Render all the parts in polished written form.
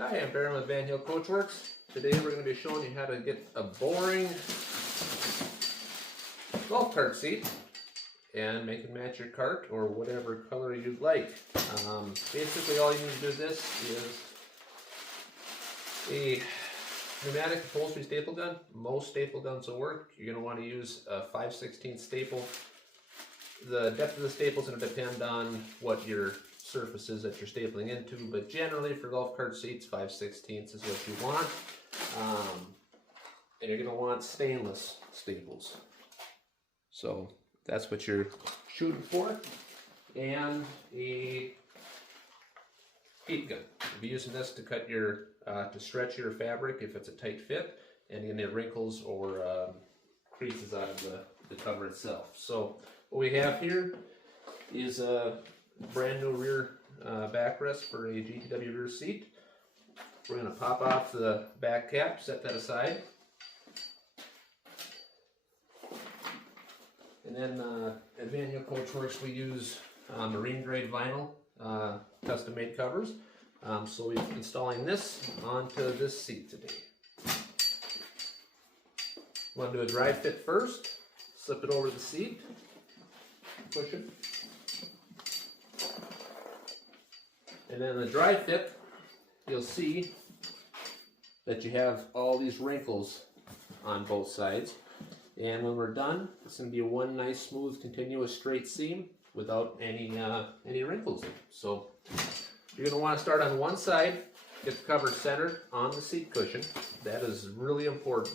Hi, I'm Baron with Van Hill Coachworks. Today we're going to be showing you how to get a boring golf cart seat and make it match your cart or whatever color you'd like. Basically all you need to do with this is a pneumatic upholstery staple gun. Most staple guns will work. You're going to want to use a 5/16 staple. The depth of the staple is going to depend on what your surface is that you're stapling into, but generally for golf cart seats 5/16 is what you want. And you're going to want stainless staples. So that's what you're shooting for. And a heat gun. You'll be using this to cut your to stretch your fabric if it's a tight fit, and you get wrinkles or creases out of the cover itself. So what we have here is a brand new rear backrest for a GTW rear seat. We're going to pop off the back cap, set that aside. And then at Van Hill Coachworks we use marine grade vinyl custom made covers. So we're installing this onto this seat today. We want to do a dry fit first. Slip it over the seat. Push it. And then the dry fit, you'll see that you have all these wrinkles on both sides. And when we're done, it's going to be one nice, smooth, continuous, straight seam without any wrinkles in it. So you're going to want to start on one side, get the cover centered on the seat cushion. That is really important.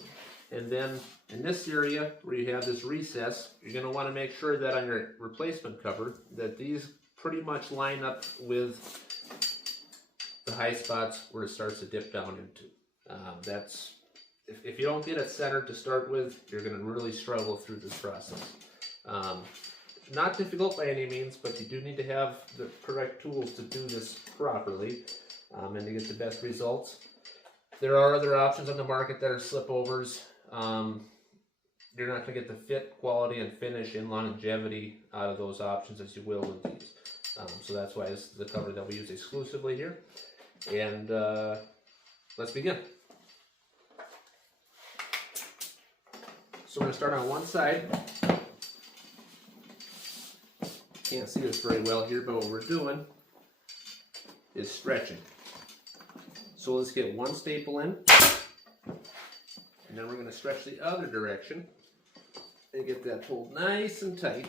And then in this area where you have this recess, you're going to want to make sure that on your replacement cover that these pretty much line up with the high spots where it starts to dip down into. If you don't get it centered to start with, you're going to really struggle through this process. Not difficult by any means, but you do need to have the correct tools to do this properly and to get the best results. There are other options on the market that are slip overs. You're not going to get the fit, quality, and finish and longevity out of those options as you will with these. So that's why this is the cover that we use exclusively here. And let's begin. So we're going to start on one side. Can't see this very well here, but what we're doing is stretching. So let's get one staple in, and then we're going to stretch the other direction and get that pulled nice and tight.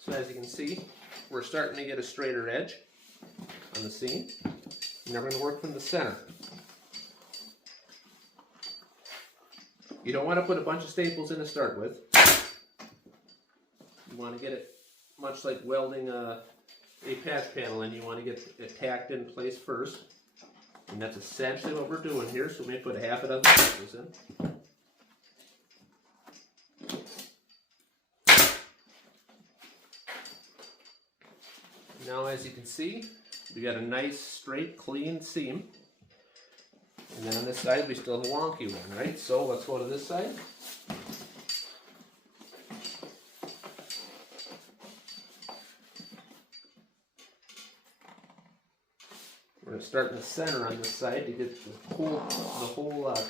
So as you can see, we're starting to get a straighter edge on the seam. And now we're going to work from the center. You don't want to put a bunch of staples in to start with. You want to get it much like welding a patch panel in. You want to get it tacked in place first. And that's essentially what we're doing here. So we may put half a dozen staples in. Now as you can see, we got a nice, straight, clean seam. And then on this side, we still have a wonky one, right? So let's go to this side. We're going to start in the center on this side to get the whole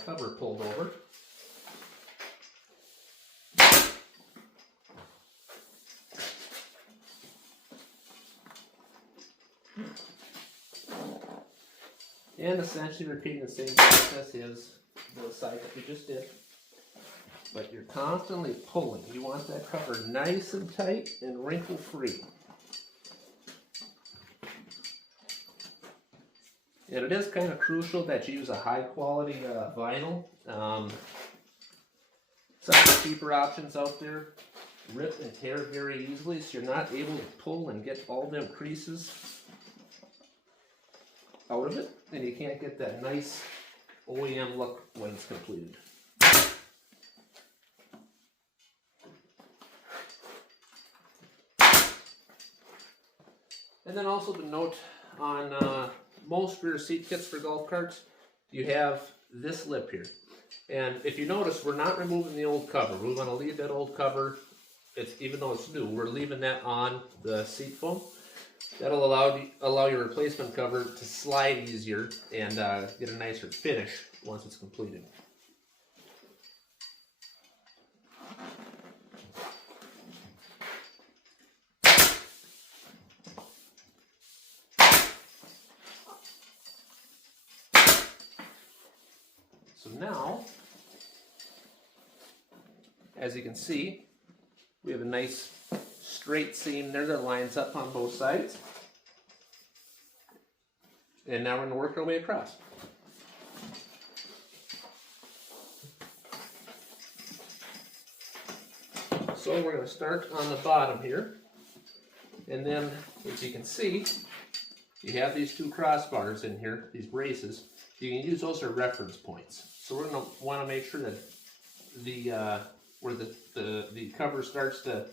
cover pulled over. And essentially repeating the same process as the side that we just did. But you're constantly pulling. You want that cover nice and tight and wrinkle free. And it is kind of crucial that you use a high quality vinyl. Some of the cheaper options out there rip and tear very easily, so you're not able to pull and get all them creases out of it, and you can't get that nice OEM look when it's completed. And then also to note on most rear seat kits for golf carts, you have this lip here. And if you notice, we're not removing the old cover. We want to leave that old cover even though it's new, we're leaving that on the seat foam. That'll allow your replacement cover to slide easier and get a nicer finish once it's completed. So now, as you can see, we have a nice straight seam there that lines up on both sides. And now we're going to work our way across. So we're going to start on the bottom here. And then, as you can see, you have these two crossbars in here, these braces. You can use those as reference points. So we're going to want to make sure that where the cover starts to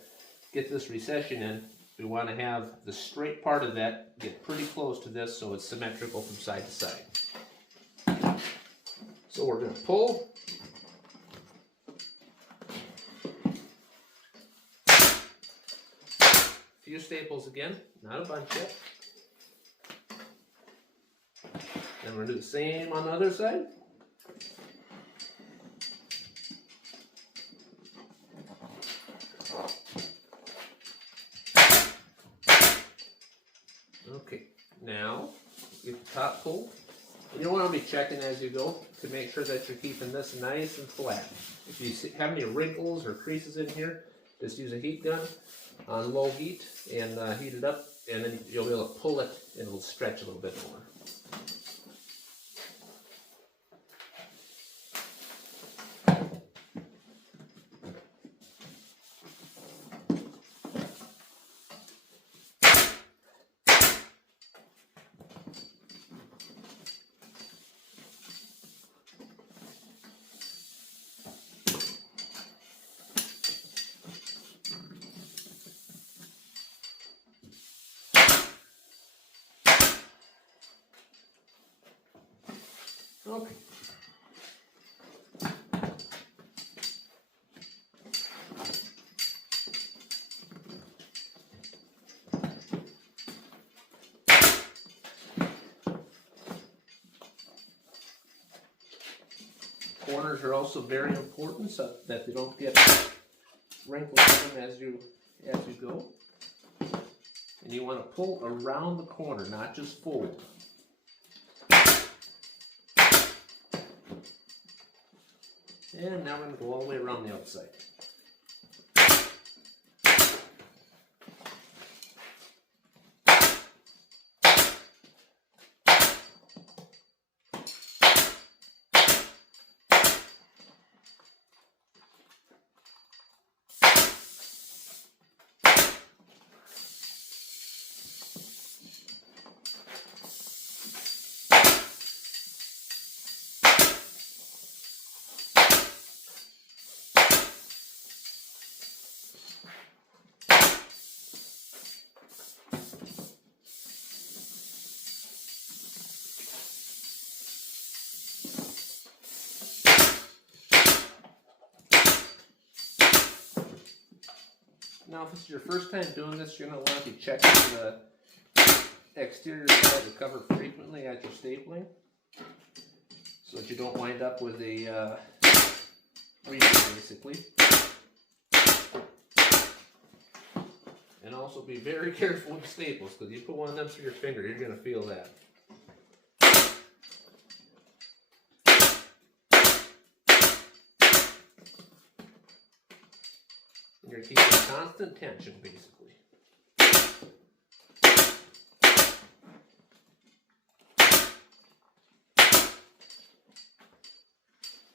get this recession in, we want to have the straight part of that get pretty close to this so it's symmetrical from side to side. So we're going to pull. A few staples again, not a bunch yet. And we're going to do the same on the other side. Okay, now get the top pulled. You don't want to be checking as you go to make sure that you're keeping this nice and flat. If you have any wrinkles or creases in here, just use a heat gun on low heat and heat it up, and then you'll be able to pull it and it'll stretch a little bit more. Okay. Corners are also very important so that they don't get wrinkled in as you go. And you want to pull around the corner, not just fold. And now we're going to go all the way around the outside. Now, if this is your first time doing this, you're going to want to be checking the exterior side of the cover frequently at your stapling so that you don't wind up with a region, basically. And also be very careful with staples, because you put one of them through your finger, you're going to feel that. You're keeping constant tension, basically.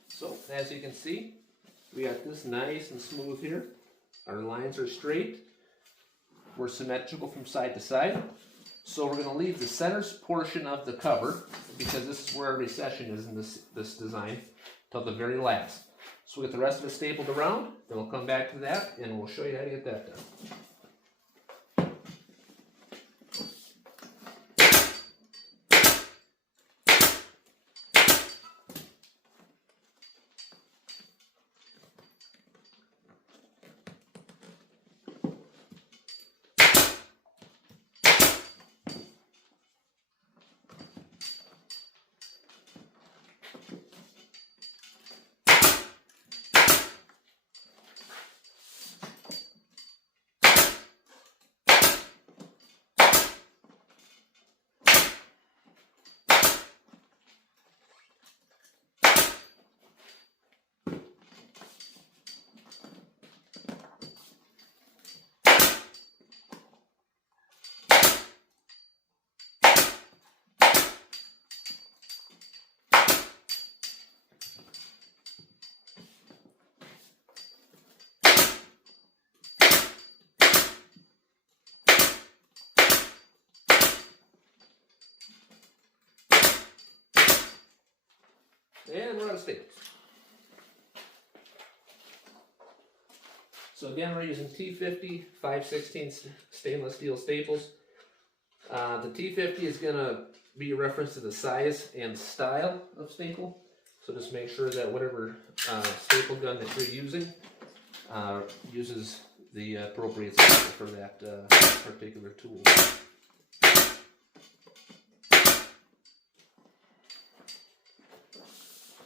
So, as you can see, we got this nice and smooth here. Our lines are straight. We're symmetrical from side to side. So we're going to leave the center portion of the cover, because this is where our recession is in this design, till the very last. So we'll get the rest of it stapled around, then we'll come back to that and we'll show you how to get that done. And we're out of staples. So again, we're using T50 5/16 stainless steel staples. The T50 is going to be a reference to the size and style of staple. So just make sure that whatever staple gun that you're using uses the appropriate staple for that particular tool.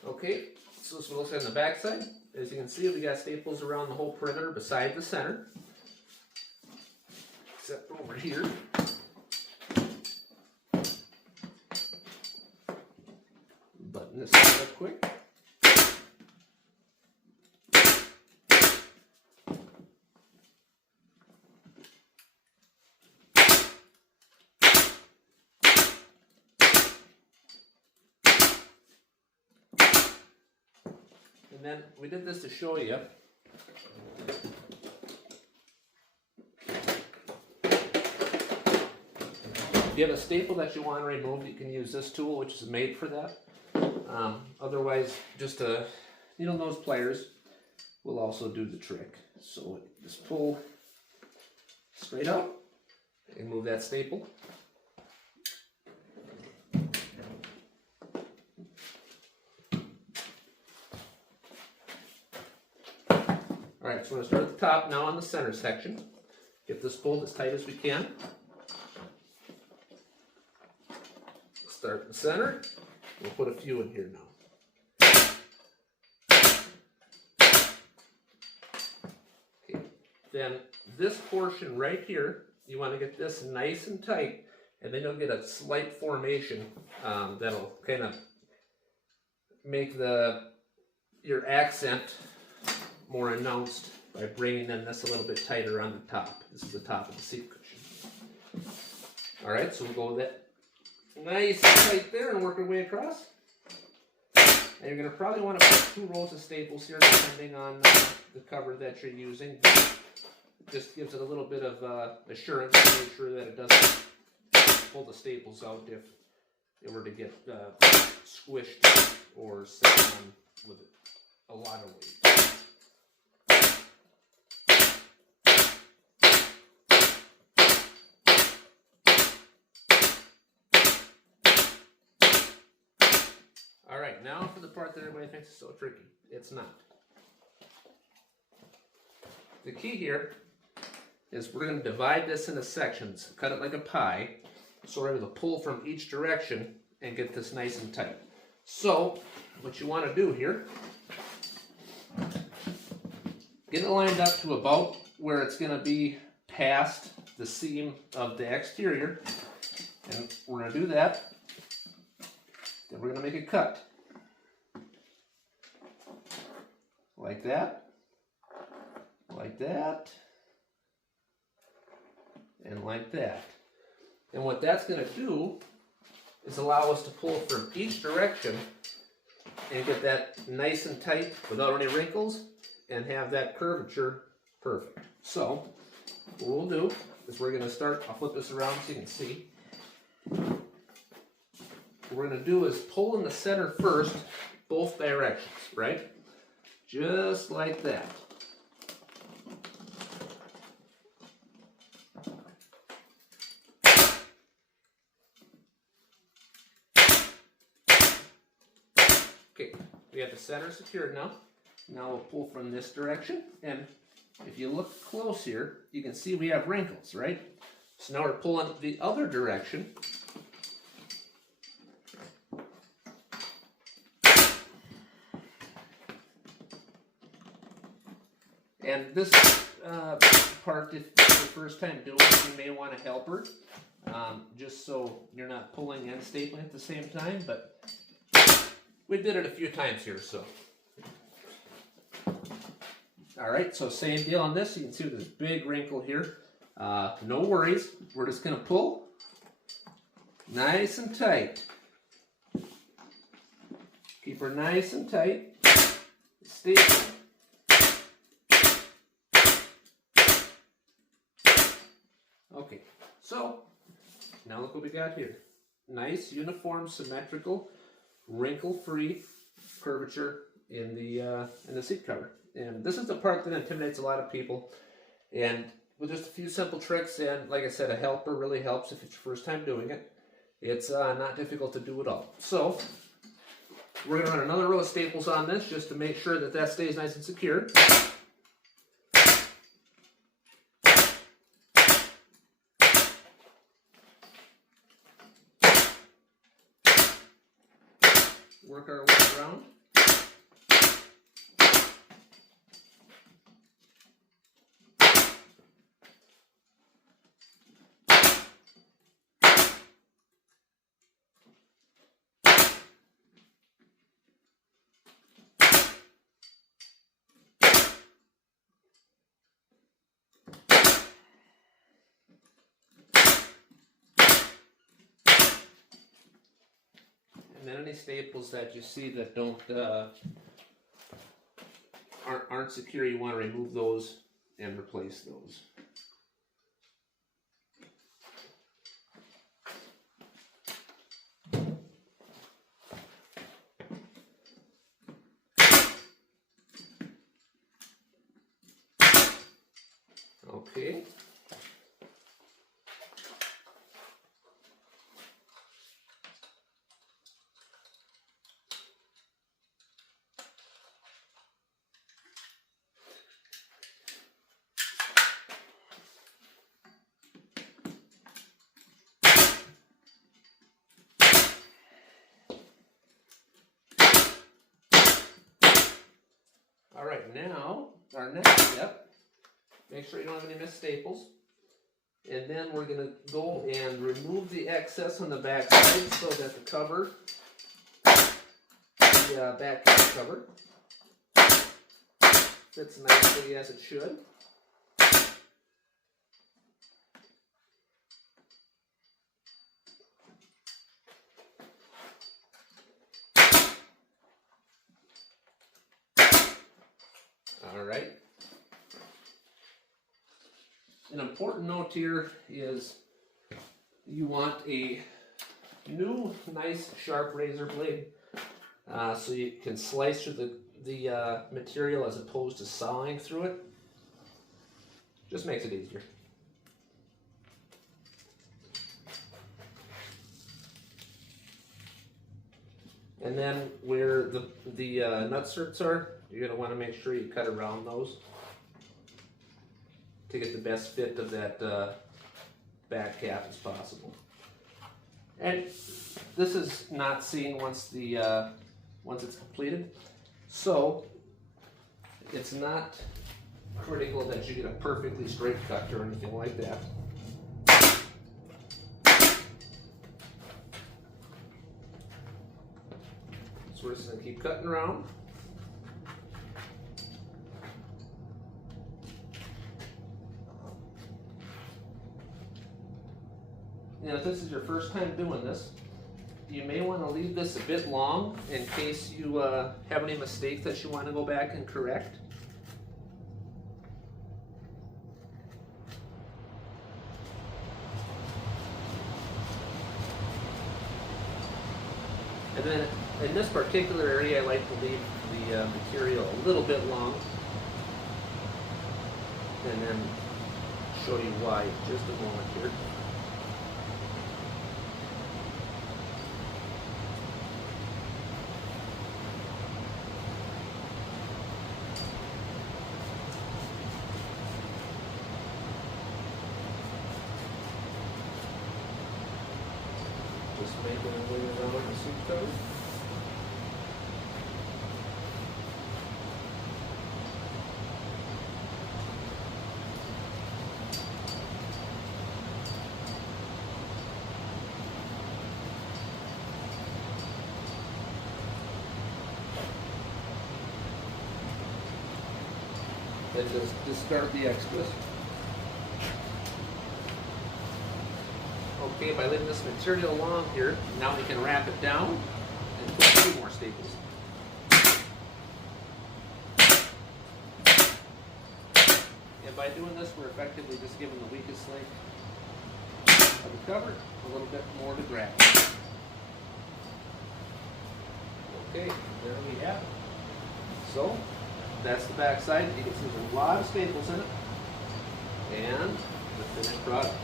Okay, so this is what it looks like on the back side. As you can see, we got staples around the whole perimeter beside the center. Except over here. Button this up real quick. And then we did this to show you. If you have a staple that you want to remove, you can use this tool, which is made for that. Otherwise, just a needle nose pliers will also do the trick. So just pull straight out and move that staple. Alright, so we're going to start at the top now on the center section. Get this pulled as tight as we can. Start in the center. We'll put a few in here now. Okay. Then this portion right here, you want to get this nice and tight, and then you'll get a slight formation that'll kind of make your accent more announced by bringing in this a little bit tighter on the top. This is the top of the seat cushion. Alright, so we'll go with that nice and tight there and work our way across. And you're going to probably want to put 2 rows of staples here depending on the cover that you're using. It just gives it a little bit of assurance to make sure that it doesn't pull the staples out if it were to get squished or set on with a lot of weight. Alright, now for the part that everybody thinks is so tricky. It's not. The key here is we're going to divide this into sections, cut it like a pie, so we're able to pull from each direction and get this nice and tight. So, what you want to do here, get it lined up to about where it's going to be past the seam of the exterior, and we're going to do that. Then we're going to make a cut. Like that. Like that. And like that. And what that's going to do is allow us to pull from each direction and get that nice and tight without any wrinkles and have that curvature perfect. So, what we'll do is we're going to start, I'll flip this around so you can see. What we're going to do is pull in the center first, both directions, right? Just like that. Okay, we have the center secured now. Now we'll pull from this direction, and if you look close here, you can see we have wrinkles, right? So now we're pulling the other direction. And this part, if it's the first time doing it, you may want a helper, just so you're not pulling and stapling at the same time, but we did it a few times here, so. Alright, so same deal on this. You can see this big wrinkle here. No worries. We're just going to pull nice and tight. Keep her nice and tight. Staple. Okay, so now look what we got here. Nice, uniform, symmetrical, wrinkle-free curvature in the seat cover. And this is the part that intimidates a lot of people. And with just a few simple tricks, and like I said, a helper really helps if it's your first time doing it. It's not difficult to do at all. So we're going to run another row of staples on this just to make sure that that stays nice and secure. Work our way around. And then any staples that you see that don't aren't secure, you want to remove those and replace those. Okay. All right, now our next step, make sure you don't have any missed staples. And then we're going to go and remove the excess on the back side so that the cover, the back cover, fits nicely as it should. All right. An important note here is you want a new, nice, sharp razor blade so you can slice through the material as opposed to sawing through it. Just makes it easier. And then where the nutserts are, you're going to want to make sure you cut around those to get the best fit of that back cap as possible. And this is not seen once it's completed, so it's not critical that you get a perfectly straight cut or anything like that. So we're just going to keep cutting around. Now, if this is your first time doing this, you may want to leave this a bit long in case you have any mistakes that you want to go back and correct. And then in this particular area, I like to leave the material a little bit long, and then show you why in just a moment here. Just making a way around the seat cover. Then just discard the extras. Okay, by leaving this material along here, now we can wrap it down and put a few more staples. And by doing this, we're effectively just giving the weakest link of the cover a little bit more to grab. Okay, there we have it. So, that's the back side. You can see there's a lot of staples in it. And the finished product.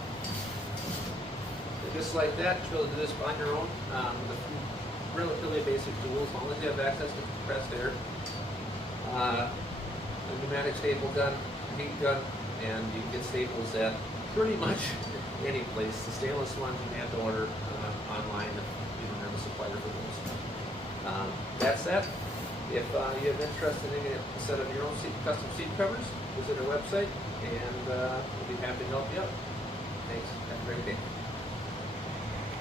And just like that, you'll be able to do this on your own with a few relatively basic tools, as long as you have access to compressed air, a pneumatic staple gun, a heat gun, and you can get staples at pretty much any place. The stainless ones you may have to order online if you don't have a supplier for those. That's that. If you have interest in getting a set of your own custom seat covers, visit our website and we'll be happy to help you out. Thanks. Have a great day.